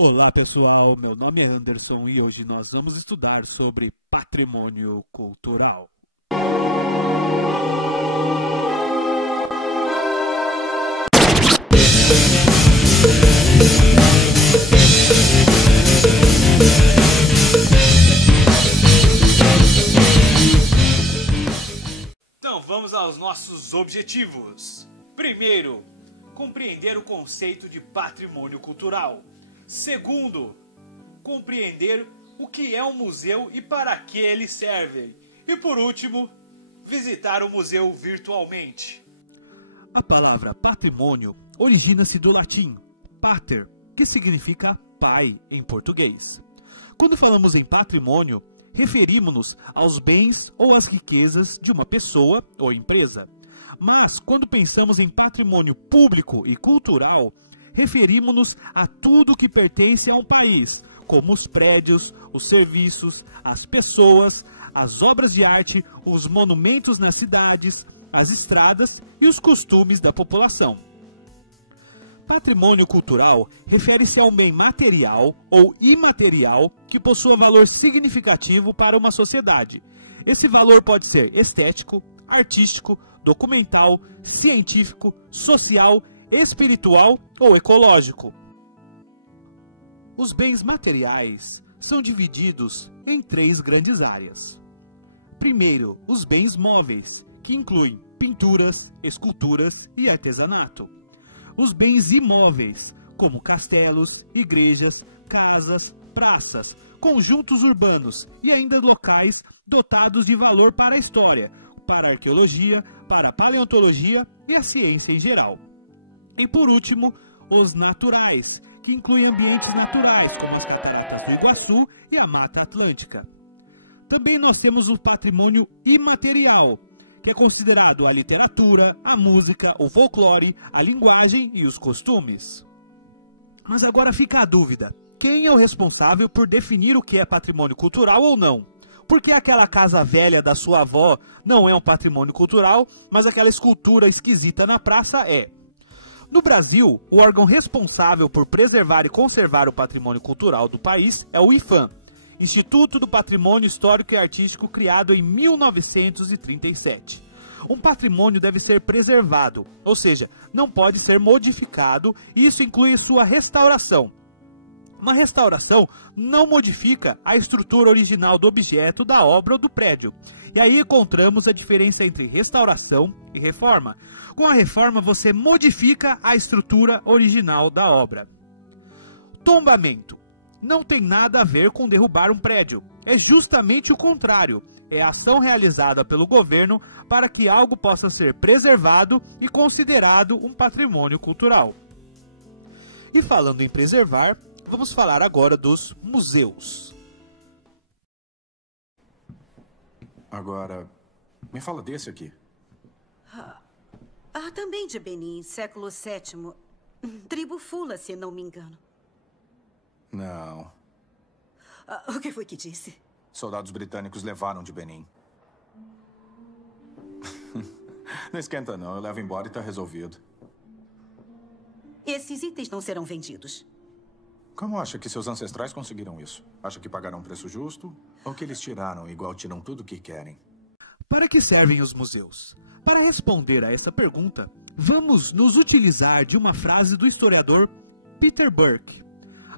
Olá pessoal, meu nome é Anderson e hoje nós vamos estudar sobre patrimônio cultural. Então vamos aos nossos objetivos. Primeiro, compreender o conceito de patrimônio cultural. Segundo, compreender o que é um museu e para que ele serve. E por último, visitar o museu virtualmente. A palavra patrimônio origina-se do latim pater, que significa pai em português. Quando falamos em patrimônio, referimos-nos aos bens ou às riquezas de uma pessoa ou empresa. Mas, quando pensamos em patrimônio público e cultural, referimos-nos a tudo que pertence a um país, como os prédios, os serviços, as pessoas, as obras de arte, os monumentos nas cidades, as estradas e os costumes da população. Patrimônio cultural refere-se a um bem material ou imaterial que possua valor significativo para uma sociedade. Esse valor pode ser estético, artístico, documental, científico, social, espiritual ou ecológico. Os bens materiais são divididos em três grandes áreas. Primeiro, os bens móveis, que incluem pinturas, esculturas e artesanato. Os bens imóveis, como castelos, igrejas, casas, praças, conjuntos urbanos e ainda locais dotados de valor para a história, para a arqueologia, para a paleontologia e a ciência em geral. E por último, os naturais, que incluem ambientes naturais, como as cataratas do Iguaçu e a Mata Atlântica. Também nós temos o patrimônio imaterial, que é considerado a literatura, a música, o folclore, a linguagem e os costumes. Mas agora fica a dúvida: quem é o responsável por definir o que é patrimônio cultural ou não? Por que aquela casa velha da sua avó não é um patrimônio cultural, mas aquela escultura esquisita na praça é? No Brasil, o órgão responsável por preservar e conservar o patrimônio cultural do país é o IPHAN, Instituto do Patrimônio Histórico e Artístico, criado em 1937. Um patrimônio deve ser preservado, ou seja, não pode ser modificado, e isso inclui sua restauração. Uma restauração não modifica a estrutura original do objeto, da obra ou do prédio. E aí encontramos a diferença entre restauração e reforma. Com a reforma, você modifica a estrutura original da obra. Tombamento não tem nada a ver com derrubar um prédio. É justamente o contrário. É a ação realizada pelo governo para que algo possa ser preservado e considerado um patrimônio cultural. E falando em preservar, vamos falar agora dos museus. Agora, me fala desse aqui. Também de Benin, século VII. Tribo Fula, se não me engano. Não. O que foi que disse? Soldados britânicos levaram de Benin. Não esquenta não, eu levo embora e tá resolvido. Esses itens não serão vendidos. Como acha que seus ancestrais conseguiram isso? Acha que pagaram um preço justo? Ou que eles tiraram igual tiram tudo que querem? Para que servem os museus? Para responder a essa pergunta, vamos nos utilizar de uma frase do historiador Peter Burke.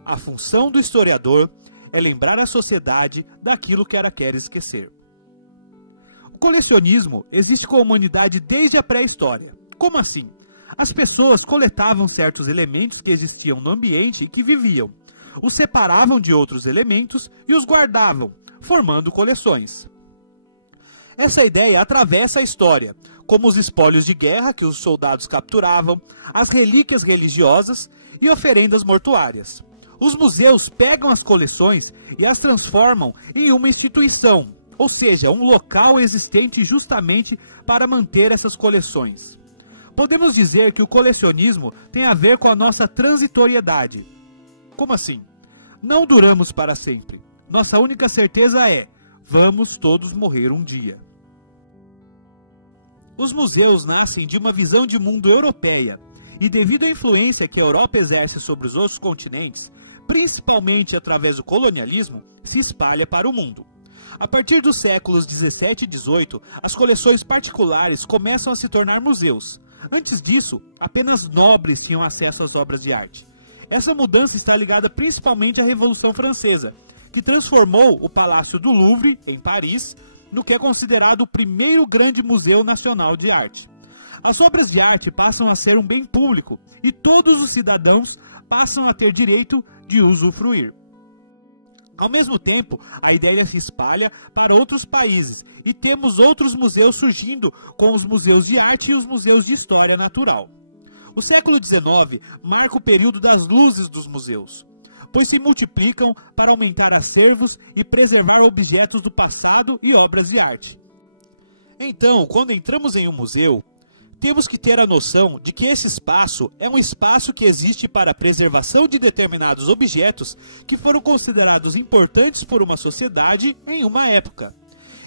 A função do historiador é lembrar a sociedade daquilo que ela quer esquecer. O colecionismo existe com a humanidade desde a pré-história. Como assim? As pessoas coletavam certos elementos que existiam no ambiente e que viviam, os separavam de outros elementos e os guardavam, formando coleções. Essa ideia atravessa a história, como os espólios de guerra que os soldados capturavam, as relíquias religiosas e oferendas mortuárias. Os museus pegam as coleções e as transformam em uma instituição, ou seja, um local existente justamente para manter essas coleções. Podemos dizer que o colecionismo tem a ver com a nossa transitoriedade. Como assim? Não duramos para sempre. Nossa única certeza é: vamos todos morrer um dia. Os museus nascem de uma visão de mundo europeia, e devido à influência que a Europa exerce sobre os outros continentes, principalmente através do colonialismo, se espalha para o mundo. A partir dos séculos 17 e 18, as coleções particulares começam a se tornar museus. Antes disso, apenas nobres tinham acesso às obras de arte. Essa mudança está ligada principalmente à Revolução Francesa, que transformou o Palácio do Louvre, em Paris, no que é considerado o primeiro grande museu nacional de arte. As obras de arte passam a ser um bem público e todos os cidadãos passam a ter direito de usufruir. Ao mesmo tempo, a ideia se espalha para outros países e temos outros museus surgindo, com os museus de arte e os museus de história natural. O século XIX marca o período das luzes dos museus, pois se multiplicam para aumentar acervos e preservar objetos do passado e obras de arte. Então, quando entramos em um museu, temos que ter a noção de que esse espaço é um espaço que existe para a preservação de determinados objetos que foram considerados importantes por uma sociedade em uma época.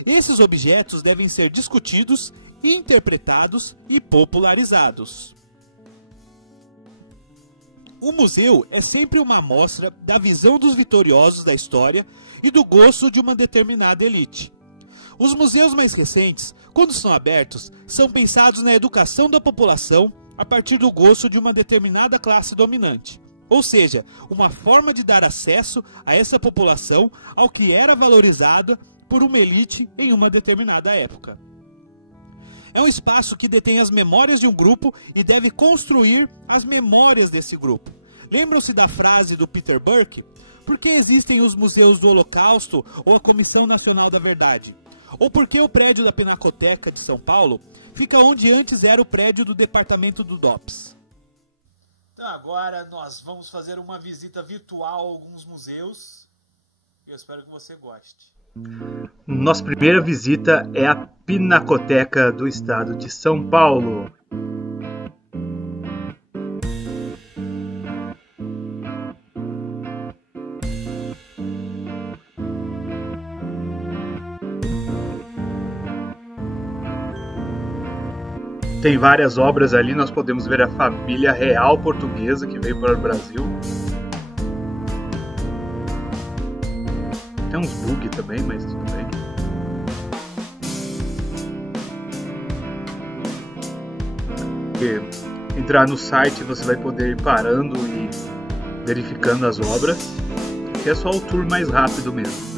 Esses objetos devem ser discutidos, interpretados e popularizados. O museu é sempre uma amostra da visão dos vitoriosos da história e do gosto de uma determinada elite. Os museus mais recentes, quando são abertos, são pensados na educação da população a partir do gosto de uma determinada classe dominante, ou seja, uma forma de dar acesso a essa população ao que era valorizado por uma elite em uma determinada época. É um espaço que detém as memórias de um grupo e deve construir as memórias desse grupo. Lembram-se da frase do Peter Burke? Por que existem os museus do Holocausto ou a Comissão Nacional da Verdade? Ou por que o prédio da Pinacoteca de São Paulo fica onde antes era o prédio do departamento do DOPS? Então agora nós vamos fazer uma visita virtual a alguns museus. Eu espero que você goste. Nossa primeira visita é a Pinacoteca do Estado de São Paulo. Tem várias obras ali, nós podemos ver a família real portuguesa que veio para o Brasil. Tem uns bug também, mas tudo bem. Porque entrar no site você vai poder ir parando e verificando as obras. Aqui é só o tour mais rápido mesmo.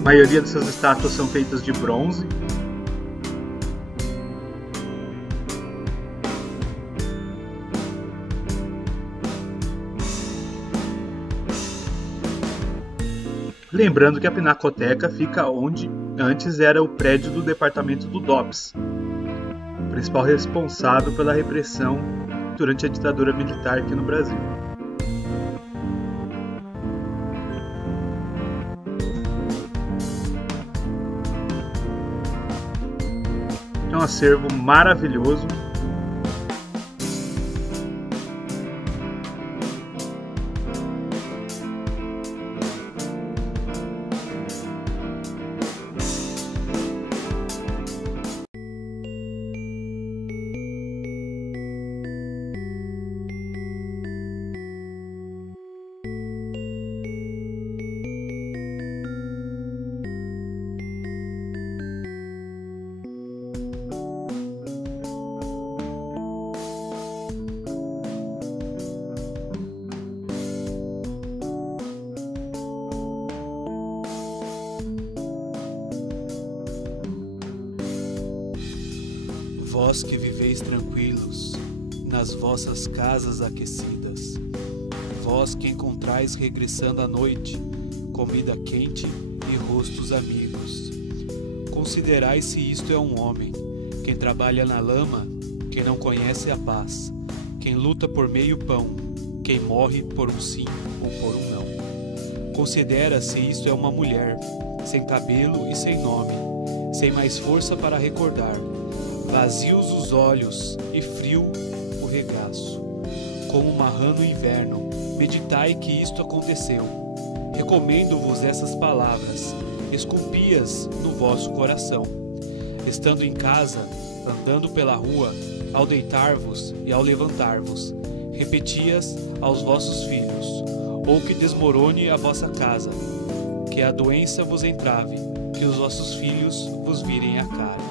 A maioria dessas estátuas são feitas de bronze. Lembrando que a Pinacoteca fica onde antes era o prédio do departamento do DOPS, o principal responsável pela repressão durante a ditadura militar aqui no Brasil. É um acervo maravilhoso. Vós que viveis tranquilos nas vossas casas aquecidas, vós que encontrais regressando à noite comida quente e rostos amigos, considerai se isto é um homem, quem trabalha na lama, quem não conhece a paz, quem luta por meio pão, quem morre por um sim ou por um não. Considera se isto é uma mulher, sem cabelo e sem nome, sem mais força para recordar, vazios os olhos e frio o regaço, como uma rã no inverno, meditai que isto aconteceu. Recomendo-vos essas palavras, esculpi-as no vosso coração. Estando em casa, andando pela rua, ao deitar-vos e ao levantar-vos, repeti-as aos vossos filhos, ou que desmorone a vossa casa, que a doença vos entrave, que os vossos filhos vos virem a cara.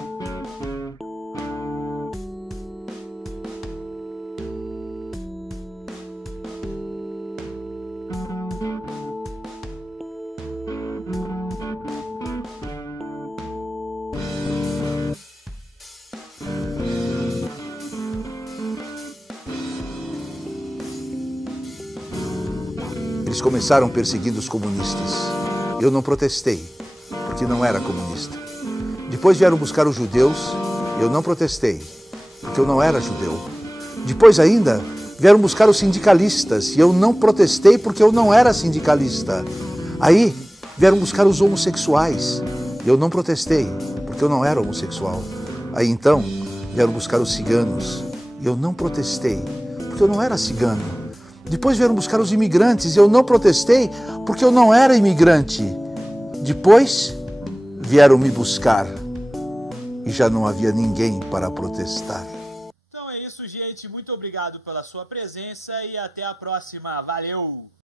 Eles começaram perseguindo os comunistas. Eu não protestei, porque não era comunista. Depois vieram buscar os judeus. Eu não protestei, porque eu não era judeu. Depois ainda vieram buscar os sindicalistas. E eu não protestei, porque eu não era sindicalista. Aí vieram buscar os homossexuais. Eu não protestei, porque eu não era homossexual. Aí então vieram buscar os ciganos. E eu não protestei, porque eu não era cigano. Depois vieram buscar os imigrantes, e eu não protestei, porque eu não era imigrante. Depois vieram me buscar, e já não havia ninguém para protestar. Então é isso, gente. Muito obrigado pela sua presença e até a próxima. Valeu!